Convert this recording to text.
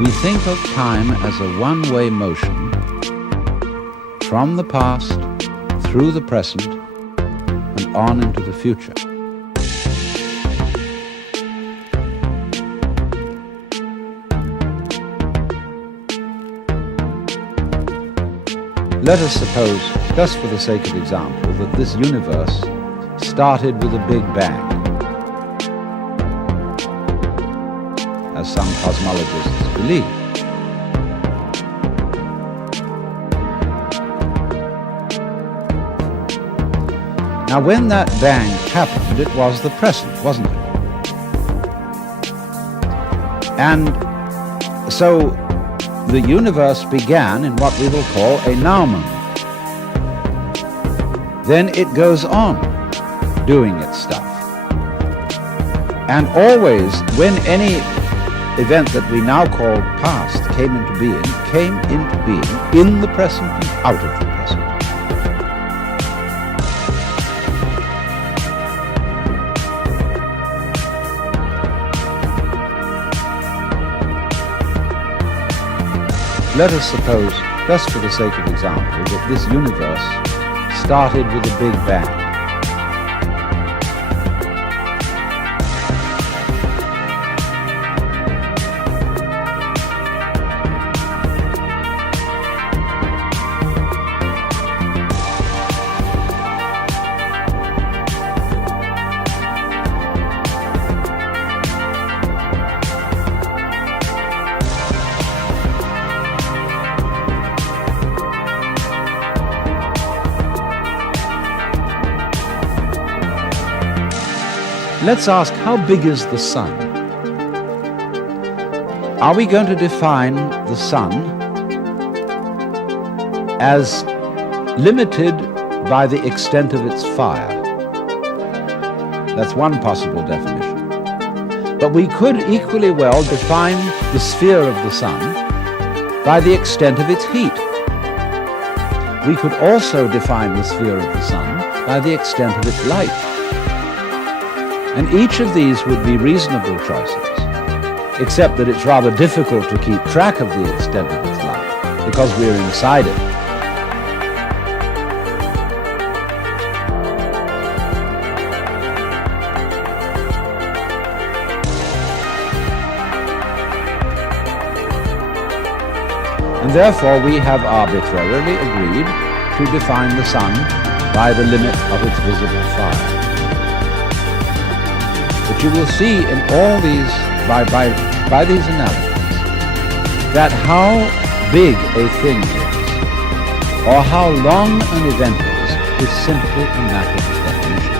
We think of time as a one-way motion from the past, through the present, and on into the future. Let us suppose, just for the sake of example, that this universe started with a big bang, as some cosmologists believe. Now, when that bang happened, it was the present, wasn't it? And so the universe began in what we will call a now moment. Then it goes on doing its stuff. And always, when any event that we now call past came into being in the present and out of the present. Let us suppose, just for the sake of example, that this universe started with a big bang. Let's ask, how big is the sun? Are we going to define the sun as limited by the extent of its fire? That's one possible definition. But we could equally well define the sphere of the sun by the extent of its heat. We could also define the sphere of the sun by the extent of its light. And each of these would be reasonable choices, except that it's rather difficult to keep track of the extent of its light, because we're inside it. And therefore we have arbitrarily agreed to define the sun by the limit of its visible fire. But you will see in all these, by these analogies, that how big a thing is, or how long an event is simply a matter of definition.